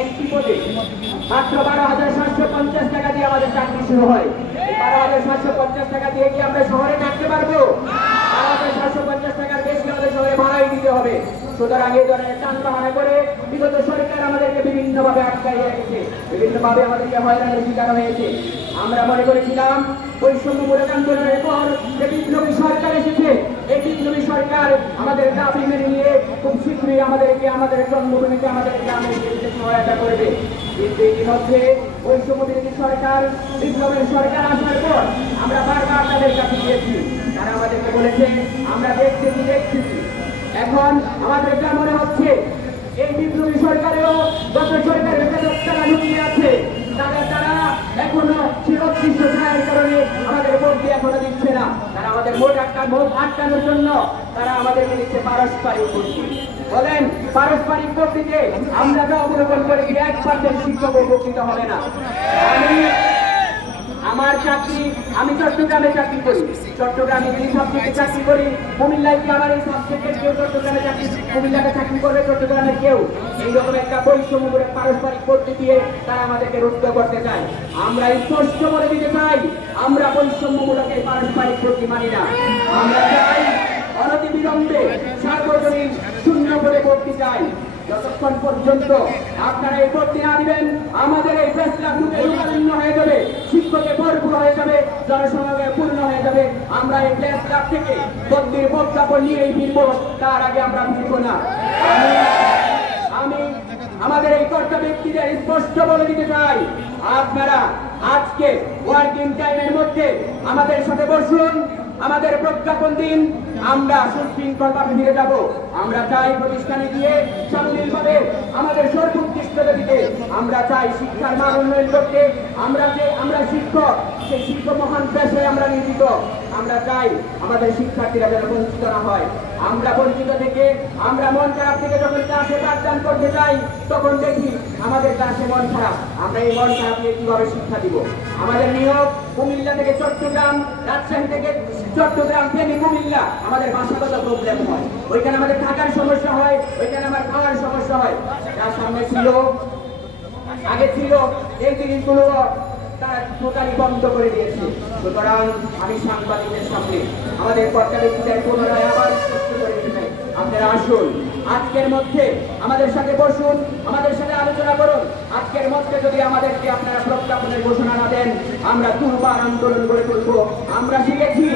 MP পদে মাত্র 12,750 টাকা দিয়ে আমাদের চাকরি শুরু হয়। 12,750 টাকা দিয়ে কি আমরা শহরে থাকতে পারবো? 12,750 টাকার বেশি আমাদের শহরে ভাড়াই দিতে হবে। সুতরাং এই ধরনের টানবাহানা করে বিগত সরকার আমাদেরকে বিভিন্নভাবে আটকাই রেখেছে, বিভিন্নভাবে আমাদেরকে হয়রানির শিকার হয়েছে। আমরা মনে করেছিলাম বৈষম্যমূলক আন্দোলনের পর যে বিপ্লবী সরকার এসেছে, এই বিপ্লবী সরকার আমাদের দাবি মেনে নিয়ে খুব শীঘ্রই আমাদেরকে আমাদের জন্মভূমিতে আমাদের গ্রামে সহায়তা করবে। কিন্তু ইতিমধ্যে বৈষম্য বিরোধী সরকার, বিপ্লবের সরকার আসার পর আমরা বারবার তাদের কাছে গিয়েছি, তারা আমাদেরকে বলেছে আমরা দেখতেছি। এখন আমাদের যা মনে হচ্ছে এই বিপ্লবী সরকারেও গত সরকারের তারা লুকিয়ে আছে, তারা এখনো চিরদৃশ্য ছায়ের কারণে আমাদের ভোট দিয়ে এখনো দিচ্ছে না। তারা আমাদের ভোট আটকানোর জন্য তারা আমাদেরকে দিচ্ছে পারস্পরিক ভোট। বলেন পারস্পরিক ভোট দিতে আমরা যা অবলোকন করি 1% শিক্ষক উপকৃত হবে না। আমার চাকরি, আমি চট্টগ্রামে চাকরি করি, চট্টগ্রামে যদি সাবজেক্টে চাকরি করি, কুমিল্লায় কি আমার এই সাবজেক্টের কেউ চট্টগ্রামে চাকরি, কুমিল্লাতে চাকরি করবে চট্টগ্রামের কেউ? এইরকম একটা বৈষম্যমূলক পারস্পরিক পদ্ধতি দিয়ে তারা আমাদেরকে রুদ্ধ করতে চায়। আমরা স্পষ্ট করে দিতে চাই, আমরা বৈষম্যমূলক এই পারস্পরিক পদ্ধতি মানি না। আমরা চাই অনতিবিলম্বে সার্বজনীন শূন্য করে ভর্তি চাই। যতক্ষণ পর্যন্ত আপনারা এই ভর্তি না দিবেন আমাদের এই ফেসলা ঢুকে রূপালীন্য হয়ে যাবে, শিক্ষকে ভরপুর হয়ে যাবে, জনসমাগমে পূর্ণ হয়ে যাবে। আমরা এই ফেসলা থেকে ভর্তির প্রজ্ঞাপন নিয়েই ফিরব, তার আগে আমরা ফিরব না। আমি আমাদের এই কর্তা ব্যক্তিদের স্পষ্ট বলে দিতে চাই, আপনারা আজকে ওয়ার্কিং টাইমের মধ্যে আমাদের সাথে বসুন, আমাদের প্রজ্ঞাপন দিন, আমরা সুশৃঙ্খলভাবে ফিরে যাব। আমরা চাই প্রতিষ্ঠানে গিয়ে সাময়িকভাবে আমাদের সর্বোৎকৃষ্টতা দিতে, আমরা চাই শিক্ষার মান উন্নয়ন করতে। আমরা শিক্ষক, সেই শিক্ষক মহান পেশায় আমরা নিয়োজিত। আমরা চাই আমাদের শিক্ষার্থীরা যেন বঞ্চিত না হয়। আমরা বঞ্চিত থেকে, আমরা মন খারাপ থেকে যখন ক্লাসে পাঠদান করতে চাই তখন দেখি আমাদের ক্লাসে মন খারাপ। আমরা এই মন খারাপ নিয়ে কিভাবে শিক্ষা দিব? আমাদের নিয়োগ কুমিল্লা থেকে চট্টগ্রাম, রাজশাহী থেকে চট্টগ্রাম, ফেনী, কুমিল্লা, আমাদের ভাষাগত প্রবলেম হয়, ওইখানে আমাদের থাকার সমস্যা হয়, ওইখানে আমার খাওয়ার সমস্যা হয়। যার সামনে ছিল, আগে ছিল, এই জিনিসগুলো তারা টোটালি বন্ধ করে দিয়েছে। সুতরাং আমি সাংবাদিকদের সামনে আমাদের কর্তা ব্যক্তিদের পুনরায় আবার স্পষ্ট করে দিতে চাই, আপনারা আসুন, আজকের মধ্যে আমাদের সাথে বসুন, আমাদের সাথে আলোচনা করুন। আজকের মধ্যে যদি আমাদেরকে আপনারা প্রজ্ঞাপনের ঘোষণা না দেন আমরা দুর্বার আন্দোলন গড়ে তুলব। আমরা শিখেছি